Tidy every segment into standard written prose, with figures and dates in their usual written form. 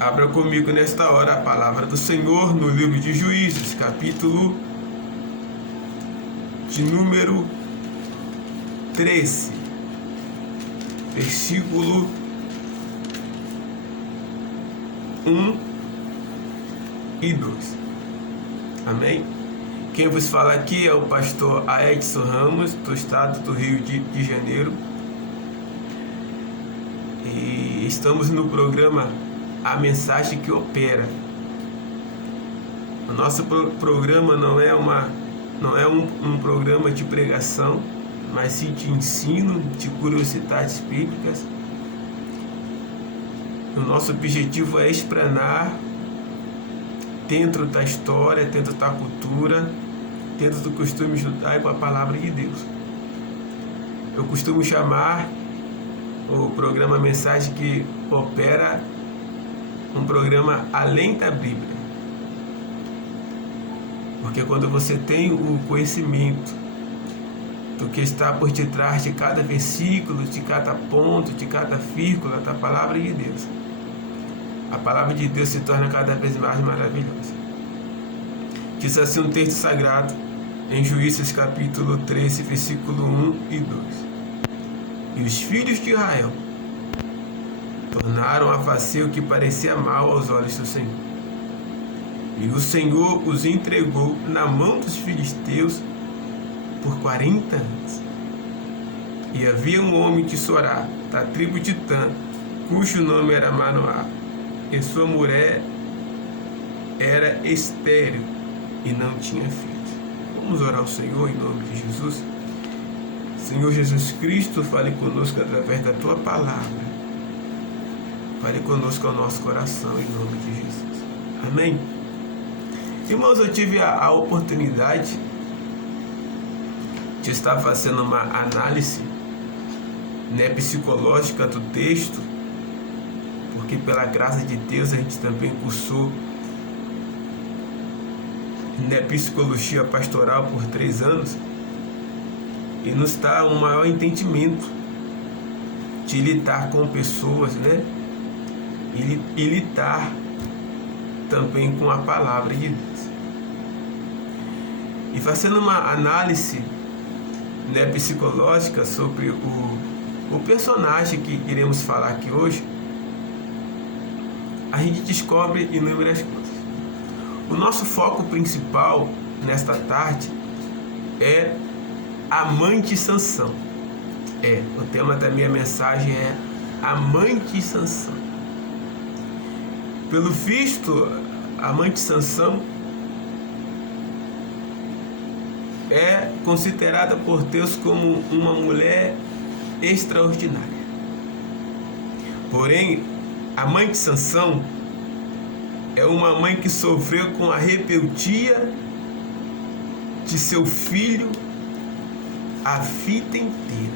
Abra comigo nesta hora a palavra do Senhor no livro de Juízes, capítulo de número 13, versículo 1 e 2. Amém? Quem vos fala aqui é o pastor Aedson Ramos, do estado do Rio de Janeiro. E estamos no programa A Mensagem que Opera. O nosso programa não é um programa de pregação, mas sim de ensino, de curiosidades bíblicas. O nosso objetivo é explanar dentro da história, dentro da cultura, dentro do costume judaico, a palavra de Deus. Eu costumo chamar o programa Mensagem que Opera um programa além da Bíblia. Porque quando você tem o conhecimento do que está por detrás de cada versículo, de cada ponto, de cada vírgula da palavra de Deus, a palavra de Deus se torna cada vez mais maravilhosa. Diz assim um texto sagrado em Juízes capítulo 13, versículo 1 e 2. E os filhos de Israel tornaram a fazer o que parecia mal aos olhos do Senhor. E o Senhor os entregou na mão dos filisteus por 40 anos. E havia um homem de Sorá, da tribo de Dan, cujo nome era Manoá, e sua mulher era estéril e não tinha filhos. Vamos orar ao Senhor em nome de Jesus. Senhor Jesus Cristo, fale conosco através da Tua palavra. Fale conosco ao nosso coração em nome de Jesus. Amém? Irmãos, eu tive a oportunidade de estar fazendo uma análise psicológica do texto, porque pela graça de Deus a gente também cursou psicologia pastoral por 3 anos, e nos dá um maior entendimento de lidar com pessoas, e lidar também com a palavra de Deus. E fazendo uma análise psicológica sobre o personagem que iremos falar aqui hoje, a gente descobre inúmeras coisas. O nosso foco principal nesta tarde é a mãe de Sansão. O tema da minha mensagem é a mãe de Sansão. Pelo visto, a mãe de Sansão é considerada por Deus como uma mulher extraordinária. Porém, a mãe de Sansão é uma mãe que sofreu com a rebeldia de seu filho a vida inteira.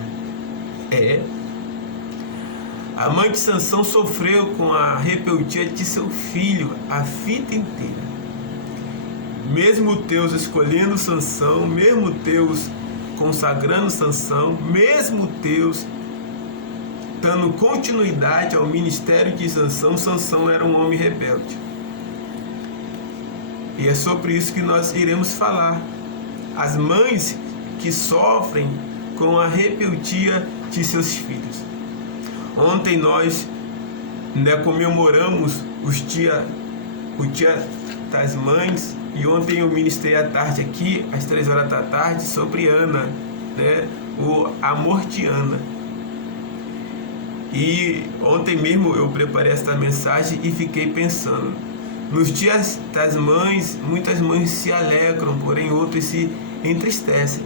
A mãe de Sansão sofreu com a rebeldia de seu filho a vida inteira. Mesmo Deus escolhendo Sansão, mesmo Deus consagrando Sansão, mesmo Deus dando continuidade ao ministério de Sansão, Sansão era um homem rebelde. E é sobre isso que nós iremos falar. As mães que sofrem com a rebeldia de seus filhos. Ontem nós comemoramos o Dia das Mães, e ontem eu ministrei à tarde aqui, às 3 horas da tarde, sobre Ana, o amor de Ana. E ontem mesmo eu preparei esta mensagem e fiquei pensando, nos dias das mães, muitas mães se alegram, porém outras se entristecem,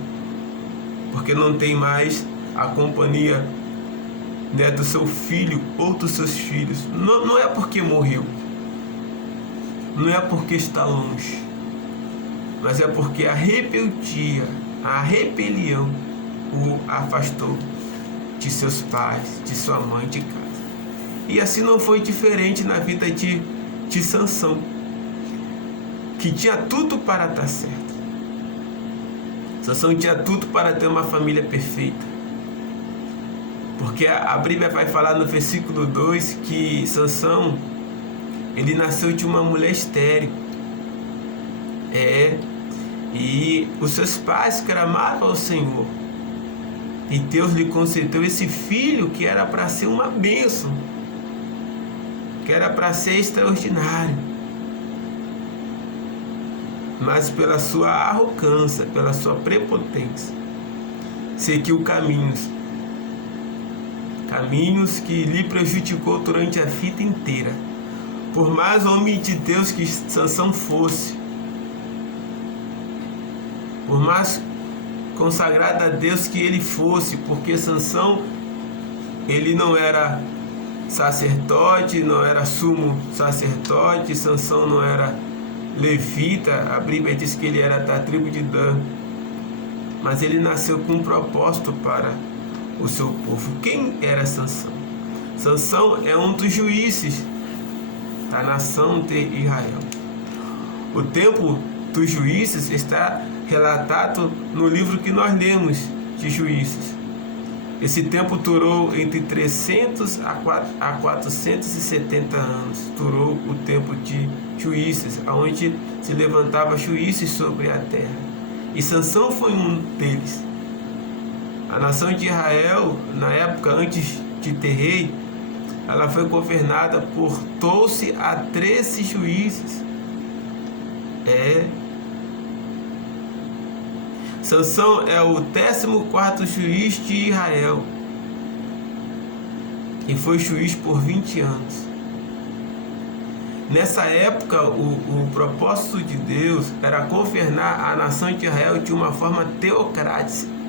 porque não tem mais a companhia do seu filho ou dos seus filhos. Não é porque morreu, não é porque está longe, mas é porque a rebeldia, a rebelião o afastou de seus pais, de sua mãe de casa. E assim não foi diferente na vida de Sansão, que tinha tudo para dar certo. Sansão tinha tudo para ter uma família perfeita, porque a Bíblia vai falar no versículo 2 que Sansão Ele nasceu de uma mulher estéril. E os seus pais clamaram ao Senhor. E Deus lhe concedeu esse filho que era para ser uma bênção, que era para ser extraordinário. Mas pela sua arrogância, pela sua prepotência, seguiu caminhos que lhe prejudicou durante a vida inteira. Por mais homem de Deus que Sansão fosse, por mais consagrado a Deus que ele fosse, porque Sansão, ele não era sacerdote, não era sumo sacerdote, Sansão não era levita, a Bíblia diz que ele era da tribo de Dan, mas ele nasceu com um propósito para o seu povo. Quem era Sansão? Sansão é um dos juízes da nação de Israel. O tempo dos juízes está relatado no livro que nós lemos de Juízes. Esse tempo durou entre 300 a 470 anos. Durou o tempo de juízes, onde se levantava juízes sobre a terra. E Sansão foi um deles. A nação de Israel, na época antes de ter rei, ela foi governada por 12 a 13 juízes. Sansão é o 14º juiz de Israel e foi juiz por 20 anos. Nessa época, o propósito de Deus era governar a nação de Israel de uma forma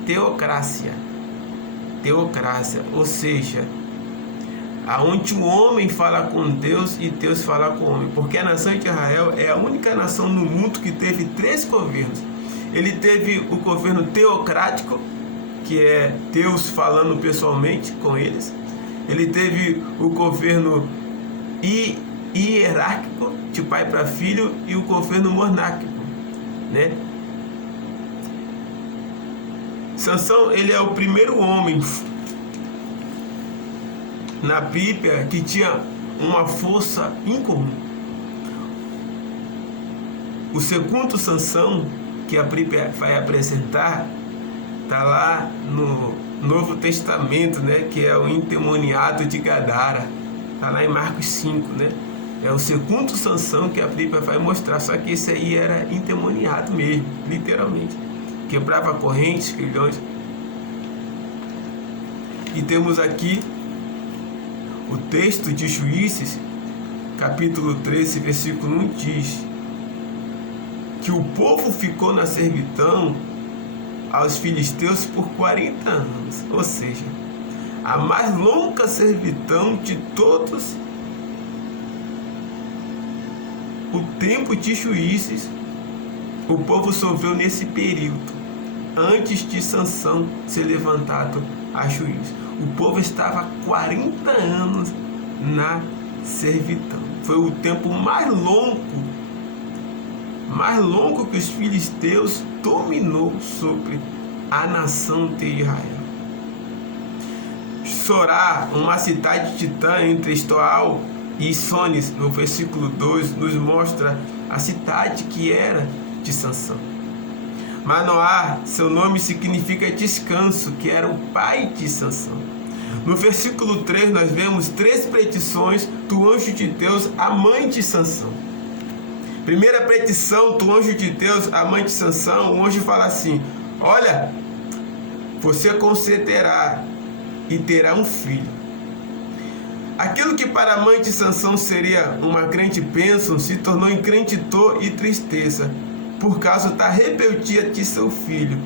teocracia, ou seja, aonde o homem fala com Deus e Deus fala com o homem, porque a nação de Israel é a única nação no mundo que teve 3 governos. Ele teve o governo teocrático, que é Deus falando pessoalmente com eles. Ele teve o governo hierárquico, de pai para filho, e o governo monárquico, né? Sansão, ele é o primeiro homem na Bíblia que tinha uma força incomum. O segundo Sansão que a Bíblia vai apresentar está lá no Novo Testamento, né, que é o endemoniado de Gadara. Está lá em Marcos 5, né? É o segundo Sansão que a Bíblia vai mostrar, só que esse aí era endemoniado mesmo, literalmente. Quebrava correntes, grilhões. E temos aqui o texto de Juízes, capítulo 13, versículo 1, diz que o povo ficou na servidão aos filisteus por 40 anos, ou seja, a mais longa servidão de todos o tempo de Juízes. O povo sofreu nesse período, antes de Sansão ser levantado a juiz. O povo estava 40 anos na servidão. Foi o tempo mais longo que os filisteus dominou sobre a nação de Israel. Sorá, uma cidade titã entre Estoal e Sones, no versículo 2, nos mostra a cidade que era de Sansão. Manoá, seu nome significa descanso, que era o pai de Sansão. No versículo 3 nós vemos 3 petições do anjo de Deus à mãe de Sansão. Primeira petição do anjo de Deus à mãe de Sansão, o anjo fala assim: olha, você concederá e terá um filho. Aquilo que para a mãe de Sansão seria uma grande bênção se tornou em grande dor e tristeza, por causa da rebeldia de seu filho,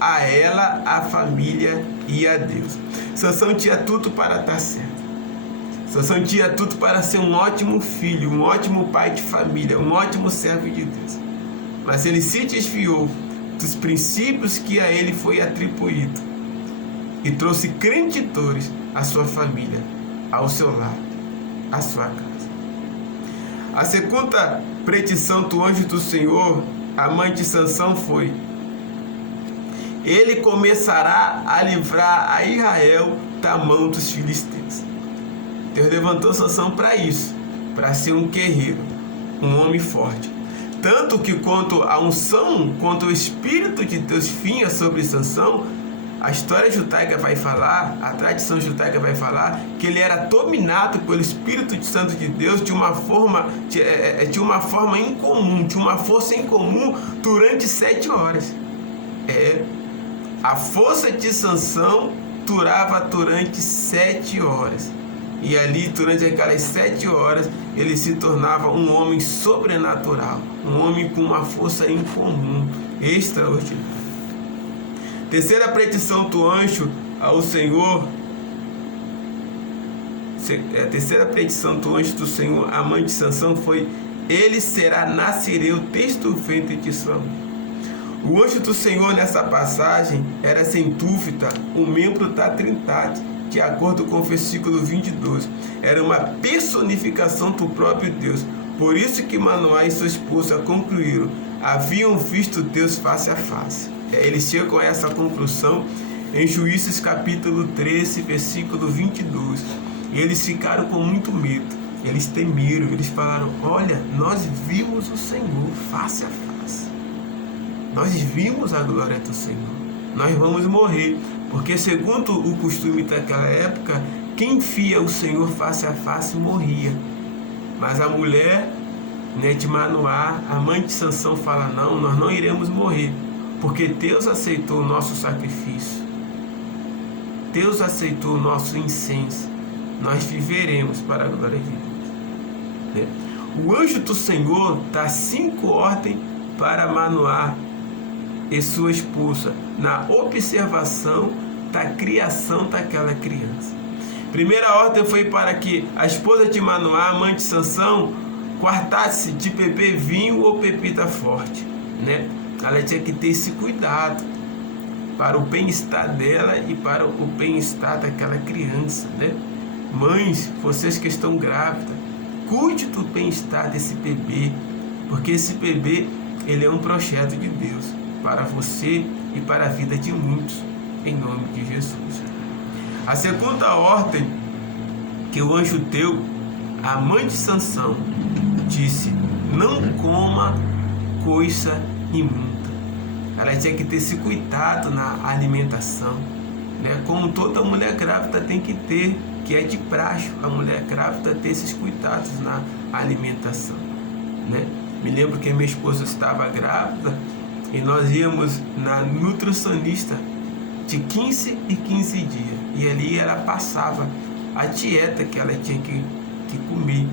a ela, a família e a Deus. Sansão tinha tudo para dar certo. Sansão tinha tudo para ser um ótimo filho, um ótimo pai de família, um ótimo servo de Deus. Mas ele se desviou dos princípios que a ele foi atribuído e trouxe grandes dores à sua família, ao seu lar, à sua casa. A segunda petição do anjo do Senhor, a mãe de Sansão, foi: ele começará a livrar a Israel da mão dos filisteus. Deus levantou Sansão para isso, para ser um guerreiro, um homem forte. Tanto que quanto a unção, quanto o Espírito de Deus vinha sobre Sansão, a história judaica vai falar, a tradição judaica vai falar que ele era dominado pelo Espírito Santo de Deus de uma forma incomum, de uma força incomum durante 7 horas. A força de Sansão durava durante 7 horas. E ali, durante aquelas 7 horas, ele se tornava um homem sobrenatural, um homem com uma força incomum, extraordinária. Terceira petição do anjo ao Senhor, a terceira petição do anjo do Senhor à mãe de Sansão foi: ele será nazireu desde o ventre de sua mãe. O anjo do Senhor nessa passagem era sem dúvida um membro da Trindade, de acordo com o versículo 22. Era uma personificação do próprio Deus. Por isso que Manoá e sua esposa concluíram: haviam visto Deus face a face. Eles chegam a essa conclusão em Juízes capítulo 13, versículo 22. E eles ficaram com muito medo. Eles temeram, eles falaram: olha, nós vimos o Senhor face a face. Nós vimos a glória do Senhor. Nós vamos morrer. Porque segundo o costume daquela época, quem via o Senhor face a face morria. Mas a mulher, de Manoá, a mãe de Sansão, fala: não, nós não iremos morrer, porque Deus aceitou o nosso sacrifício. Deus aceitou o nosso incenso. Nós viveremos para a glória de Deus. O anjo do Senhor dá 5 ordens para Manoá e sua esposa na observação da criação daquela criança. Primeira ordem foi para que a esposa de Manoá, mãe de Sansão, guardasse de beber vinho ou bebida forte, Ela tinha que ter esse cuidado para o bem-estar dela e para o bem-estar daquela criança, Mães, vocês que estão grávidas, cuide do bem-estar desse bebê, porque esse bebê, ele é um projeto de Deus para você e para a vida de muitos, em nome de Jesus. A segunda ordem que o anjo deu à mãe de Sansão disse: não coma coisa imunda. Ela tinha que ter esse cuidado na alimentação, como toda mulher grávida tem que ter, que é de praxe a mulher grávida ter esses cuidados na alimentação, Me lembro que minha esposa estava grávida e nós íamos na nutricionista de 15 em 15 dias. E ali ela passava a dieta que ela tinha que comer,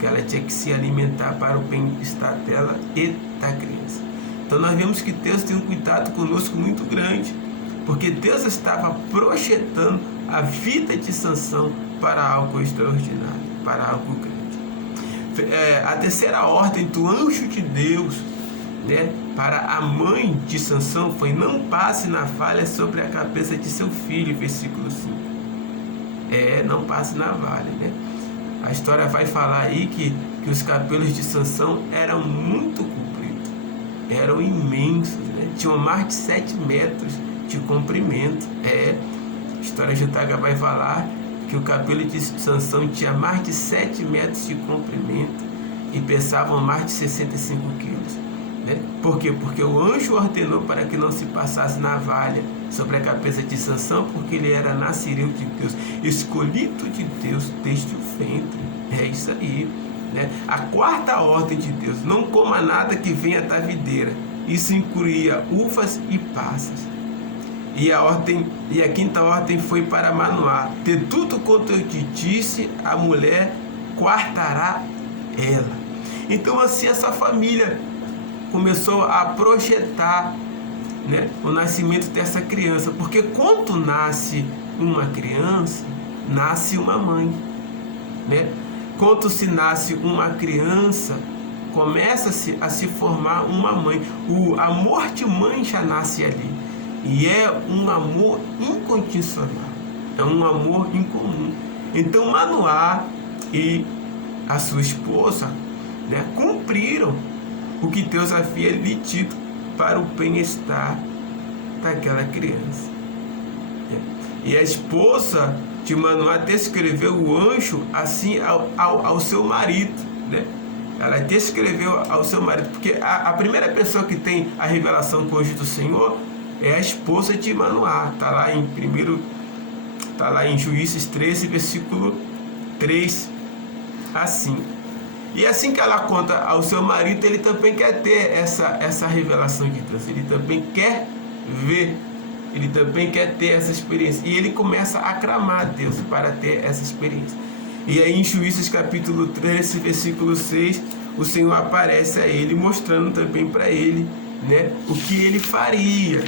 que ela tinha que se alimentar para o bem-estar dela e da criança. Então nós vemos que Deus tem um cuidado conosco muito grande, porque Deus estava projetando a vida de Sansão para algo extraordinário, para algo grande. A terceira ordem do anjo de Deus, para a mãe de Sansão foi: não passe navalha sobre a cabeça de seu filho, versículo 5. Não passe navalha, A história vai falar aí que os cabelos de Sansão eram muito compridos, eram imensos, tinham mais de 7 metros de comprimento. A história judaica vai falar que o cabelo de Sansão tinha mais de 7 metros de comprimento e pesavam mais de 65 quilos. Por quê? Porque o anjo ordenou para que não se passasse navalha sobre a cabeça de Sansão, porque ele era nazireu de Deus, escolhido de Deus desde o ventre. É isso aí. A quarta ordem de Deus: não coma nada que venha da videira. Isso incluía uvas e passas. E a quinta ordem foi para Manoá: de tudo quanto eu te disse, a mulher guardará ela. Então assim essa família começou a projetar, o nascimento dessa criança, porque quando nasce uma criança, nasce uma mãe, Quando se nasce uma criança, começa-se a se formar uma mãe. O amor de mãe já nasce ali, e é um amor incondicional, é um amor incomum. Então Manoá e a sua esposa, cumpriram o que Deus havia lhe dito para o bem-estar daquela criança. E a esposa de Manoá descreveu o anjo assim ao seu marido, né? Ela descreveu ao seu marido, porque a primeira pessoa que tem a revelação com o anjo do Senhor é a esposa de Manoá. Está lá em Juízes 13, versículo 3, assim. E assim que ela conta ao seu marido, ele também quer ter essa revelação de Deus, ele também quer ver, ele também quer ter essa experiência. E ele começa a clamar a Deus para ter essa experiência. E aí em Juízes capítulo 13, versículo 6, o Senhor aparece a ele, mostrando também para ele, né, o que ele faria,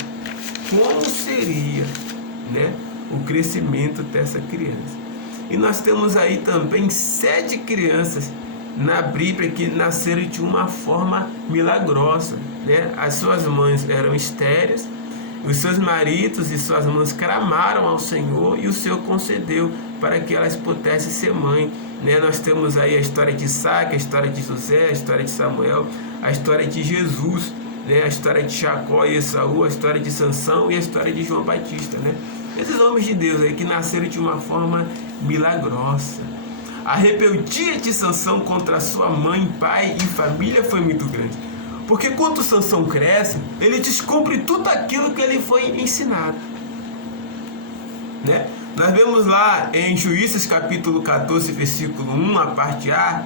como seria, né, o crescimento dessa criança. E nós temos aí também 7 crianças na Bíblia que nasceram de uma forma milagrosa, né? As suas mães eram estéreis, os seus maridos e suas mães clamaram ao Senhor e o Senhor concedeu para que elas pudessem ser mãe, né? Nós temos aí a história de Isaac, a história de José, a história de Samuel, a história de Jesus, né? A história de Jacó e Esaú, a história de Sansão e a história de João Batista, né? Esses homens de Deus aí que nasceram de uma forma milagrosa. A rebeldia de Sansão contra sua mãe, pai e família foi muito grande. Porque quando Sansão cresce, ele descobre tudo aquilo que ele foi ensinado, né? Nós vemos lá em Juízes capítulo 14, versículo 1, a parte A,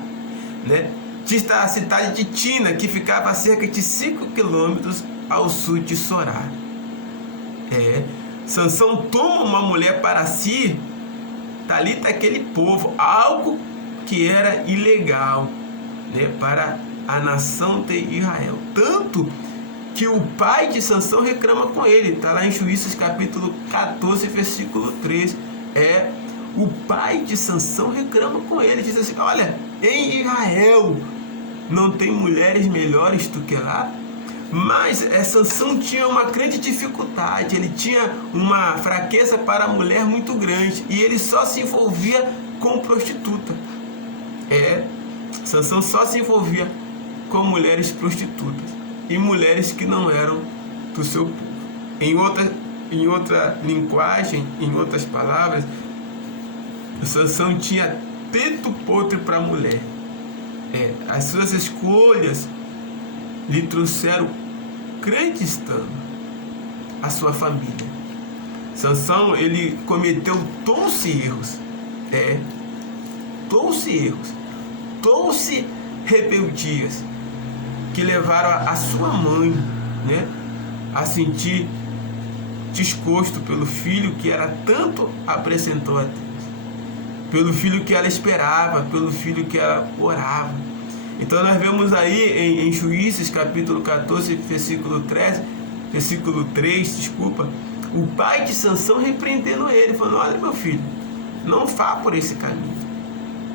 né? Está a cidade de Tina, que ficava a cerca de 5 quilômetros ao sul de Sorá. Sansão toma uma mulher para si, dali daquele povo, algo que era ilegal, né, para a nação de Israel. Tanto que o pai de Sansão reclama com ele. Está lá em Juízes capítulo 14, versículo 3. O pai de Sansão reclama com ele. Diz assim: olha, em Israel não tem mulheres melhores do que lá. Mas Sansão tinha uma grande dificuldade. Ele tinha uma fraqueza para a mulher muito grande. E ele só se envolvia com prostituta. Sansão só se envolvia com mulheres prostitutas e mulheres que não eram do seu povo. Em outra linguagem, em outras palavras, Sansão tinha teto podre para a mulher. As suas escolhas lhe trouxeram grande dano à sua família. Sansão, ele cometeu 12 erros. 12 rebeldias que levaram a sua mãe, né, a sentir desgosto pelo filho que ela tanto apresentou a Deus, pelo filho que ela esperava, pelo filho que ela orava. Então nós vemos aí em Juízes capítulo 14, versículo 3, o pai de Sansão repreendendo ele, falando: olha, meu filho, não vá por esse caminho,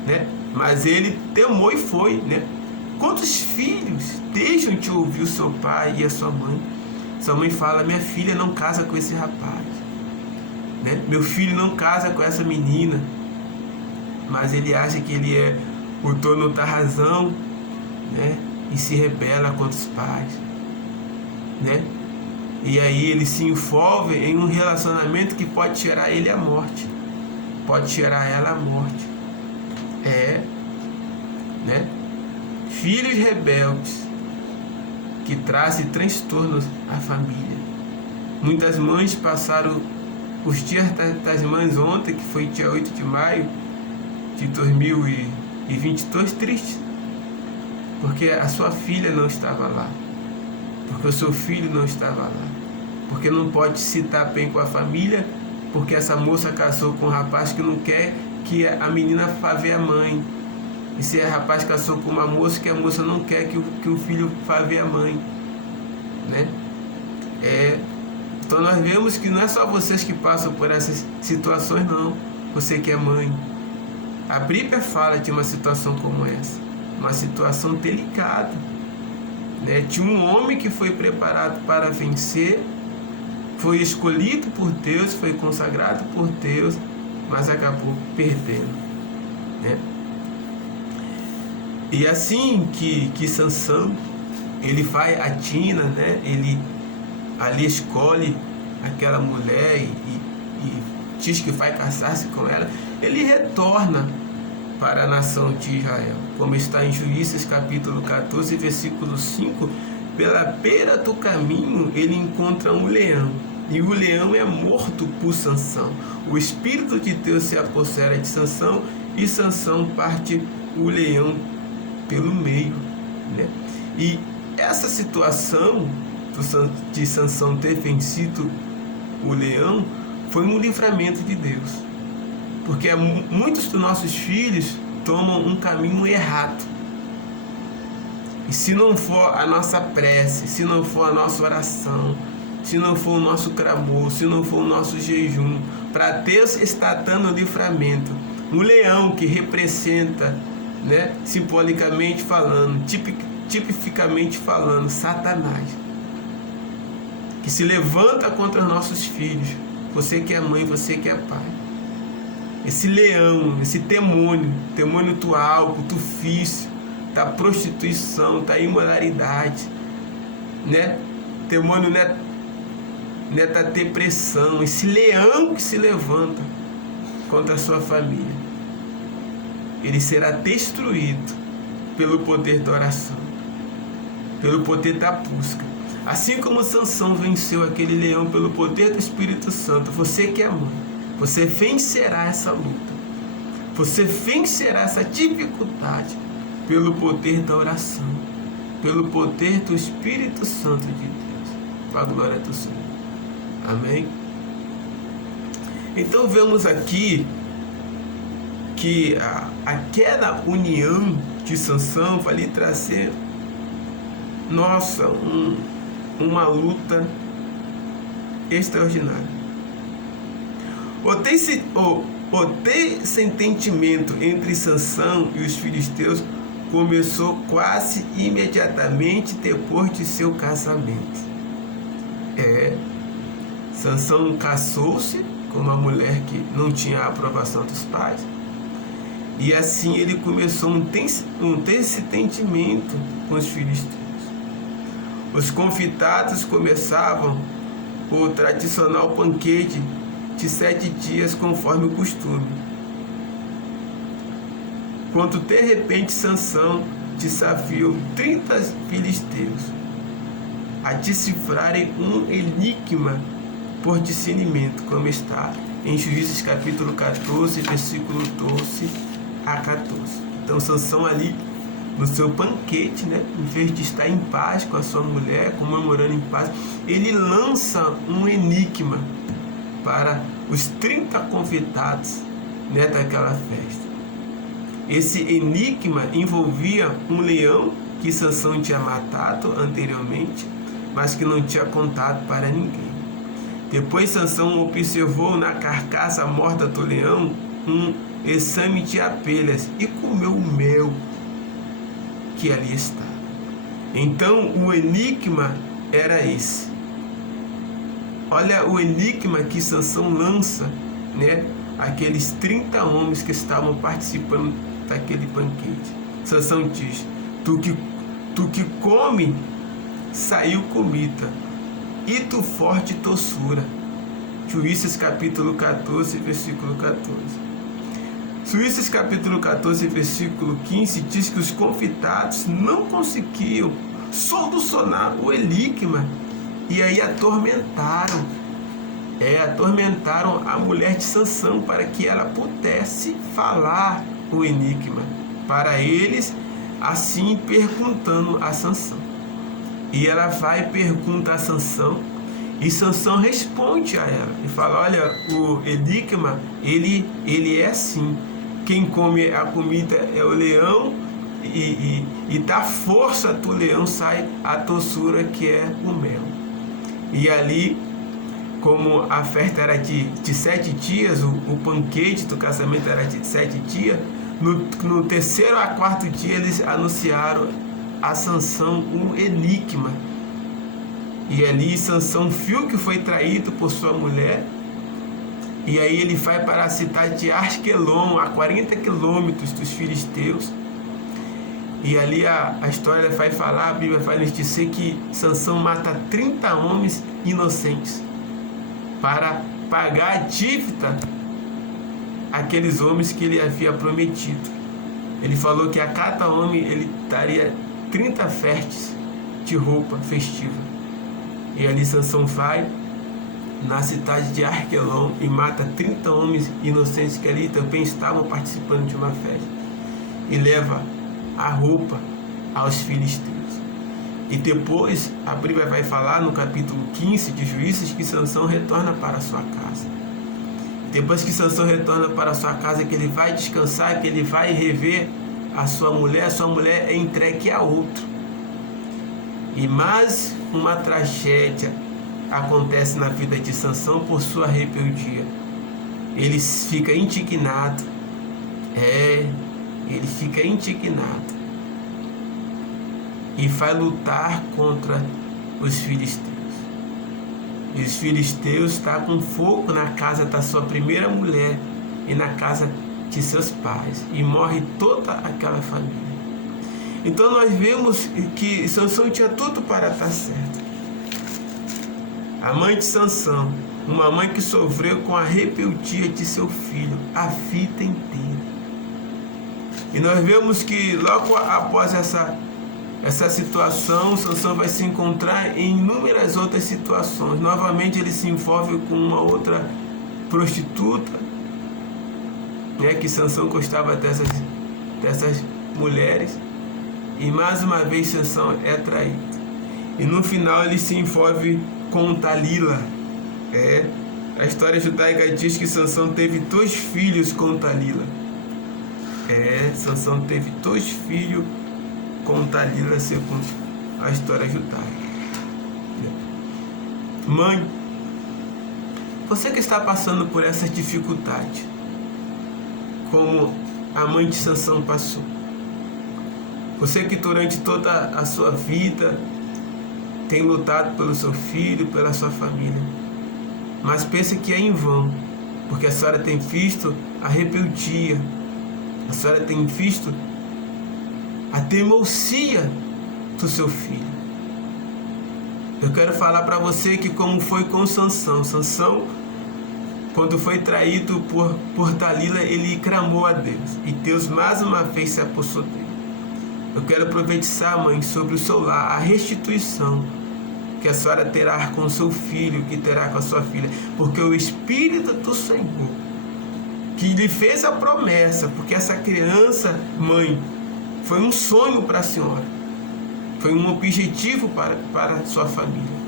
né? Mas ele temou e foi, né? Quantos filhos deixam de ouvir o seu pai e a sua mãe? Sua mãe fala: minha filha, não casa com esse rapaz, né? Meu filho, não casa com essa menina. Mas ele acha que ele é o dono da razão, né? E se rebela contra os pais, né? E aí ele se envolve em um relacionamento que pode tirar ele à morte, pode tirar ela à morte. Né? Filhos rebeldes que trazem transtornos à família. Muitas mães passaram os dias das mães ontem, que foi dia 8 de maio de 2022, tristes, porque a sua filha não estava lá, porque o seu filho não estava lá, porque não pode se dar bem com a família, porque essa moça casou com um rapaz que não quer que a menina vá ver a mãe. E se o rapaz casou com uma moça, que a moça não quer que o filho vá ver a mãe, né? Então nós vemos que não é só vocês que passam por essas situações, não. Você que é mãe. A Bíblia fala de uma situação como essa, uma situação delicada, né? De um homem que foi preparado para vencer, foi escolhido por Deus, foi consagrado por Deus, mas acabou perdendo, né? E assim que Sansão, ele vai a Tina, né? Ele ali escolhe aquela mulher e diz que vai casar-se com ela, ele retorna para a nação de Israel. Como está em Juízes capítulo 14, versículo 5, pela beira do caminho ele encontra um leão, e o leão é morto por Sansão. O Espírito de Deus se apossera de Sansão, e Sansão parte o leão pelo meio, né? E essa situação de Sansão ter vencido o leão foi um livramento de Deus, porque muitos dos nossos filhos tomam um caminho errado. E se não for a nossa prece, se não for a nossa oração, se não for o nosso clamor, se não for o nosso jejum, para Deus está dando livramento. Um leão que representa, né, simbolicamente falando, tipificamente falando, Satanás, que se levanta contra os nossos filhos. Você que é mãe, você que é pai. Esse leão, esse demônio do álcool, do vício, da prostituição, da imoralidade, né? Demônio, né, da depressão, esse leão que se levanta contra a sua família, ele será destruído pelo poder da oração, pelo poder da busca. Assim como Sansão venceu aquele leão pelo poder do Espírito Santo, você que é mãe, você vencerá essa luta, você vencerá essa dificuldade pelo poder da oração, pelo poder do Espírito Santo de Deus, para a glória do Senhor. Amém? Então vemos aqui que aquela união de Sansão vai lhe trazer, uma luta extraordinária. O desentendimento entre Sansão e os filisteus começou quase imediatamente depois de seu casamento. Sansão casou-se com uma mulher que não tinha a aprovação dos pais, e assim ele começou um desentendimento com os filisteus. Os convidados começavam o tradicional banquete de 7 dias, conforme o costume, quando de repente Sansão desafiou 30 filisteus a decifrarem um enigma por discernimento, como está em Juízes capítulo 14, versículo 12 a 14. Então Sansão ali no seu banquete, né, em vez de estar em paz com a sua mulher, comemorando em paz, ele lança um enigma para os 30 convidados, né, daquela festa. Esse enigma envolvia um leão que Sansão tinha matado anteriormente, mas que não tinha contado para ninguém. Depois Sansão observou na carcaça morta do leão um exame de abelhas e comeu o mel que ali estava. Então o enigma era esse. Olha o enigma que Sansão lança, né, aqueles 30 homens que estavam participando daquele banquete. Sansão diz: tu que come, saiu comida, e tu forte doçura. Juízes capítulo 14, versículo 14. Juízes capítulo 14, versículo 15 diz que os convidados não conseguiam solucionar o enigma, e aí atormentaram a mulher de Sansão para que ela pudesse falar o enigma para eles, assim perguntando a Sansão. E ela vai e pergunta a Sansão, e Sansão responde a ela e fala: olha, o enigma ele é assim, quem come a comida é o leão, e da força do leão sai a doçura, que é o mel. E ali, como a festa era de 7 dias, o banquete do casamento era de 7 dias, no terceiro a quarto dia eles anunciaram a Sansão um enigma. E ali Sansão viu que foi traído por sua mulher, e aí ele vai para a cidade de Asquelon, a 40 quilômetros dos filisteus. E ali a história vai falar, a Bíblia vai nos dizer que Sansão mata 30 homens inocentes para pagar a dívida àqueles homens que ele havia prometido. Ele falou que a cada homem ele daria 30 fertes de roupa festiva. E ali Sansão vai na cidade de Arquelon e mata 30 homens inocentes que ali também estavam participando de uma festa. E leva a roupa aos filisteus. E depois a Bíblia vai falar no capítulo 15 de Juízes que Sansão retorna para a sua casa. Depois que Sansão retorna para a sua casa, que ele vai descansar, que ele vai rever a sua mulher é entregue a outro. E mais uma tragédia acontece na vida de Sansão por sua rebeldia. Ele fica indignado. Ele fica indignado. E vai lutar contra os filisteus. E os filisteus estão com fogo na casa da sua primeira mulher e na casa de seus pais. E morre toda aquela família. Então nós vemos que Sansão tinha tudo para estar certo. A mãe de Sansão, uma mãe que sofreu com a rebeldia de seu filho a vida inteira. E nós vemos que logo após essa situação, Sansão vai se encontrar em inúmeras outras situações. Novamente ele se envolve com uma outra prostituta, que Sansão gostava dessas mulheres. E mais uma vez Sansão é traído. E no final ele se envolve com Dalila. A história judaica diz que Sansão teve 2 filhos com Dalila. Sansão teve 2 filhos com Dalila, segundo a história judaica. Mãe, você que está passando por essa dificuldade, como a mãe de Sansão passou. Você que durante toda a sua vida tem lutado pelo seu filho, pela sua família. Mas pensa que é em vão, porque a senhora tem visto a rebeldia, a senhora tem visto a teimosia do seu filho. Eu quero falar para você que como foi com Sansão. Sansão, quando foi traído por Dalila, ele clamou a Deus. E Deus mais uma vez se apossou dele. Eu quero profetizar, mãe, sobre o seu lar, a restituição que a senhora terá com o seu filho, que terá com a sua filha. Porque o Espírito do Senhor, que lhe fez a promessa, porque essa criança, mãe, foi um sonho para a senhora. Foi um objetivo para a sua família.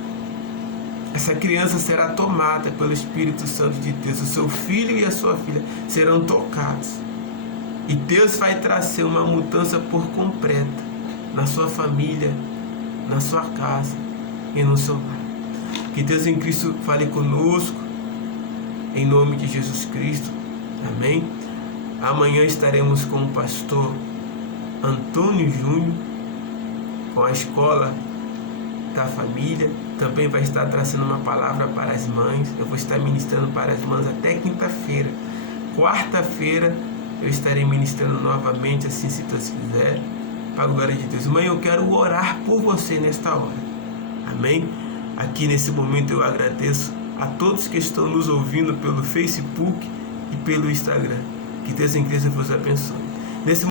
Essa criança será tomada pelo Espírito Santo de Deus. O seu filho e a sua filha serão tocados. E Deus vai trazer uma mudança por completa na sua família, na sua casa e no seu lar. Que Deus em Cristo fale conosco, em nome de Jesus Cristo. Amém? Amanhã estaremos com o pastor Antônio Júnior, com a escola da família. Também vai estar trazendo uma palavra para as mães. Eu vou estar ministrando para as mães até quinta-feira. Quarta-feira eu estarei ministrando novamente, assim se Deus quiser, para a glória de Deus. Mãe, eu quero orar por você nesta hora. Amém? Aqui nesse momento eu agradeço a todos que estão nos ouvindo pelo Facebook e pelo Instagram. Que Deus em Cristo vos abençoe. Nesse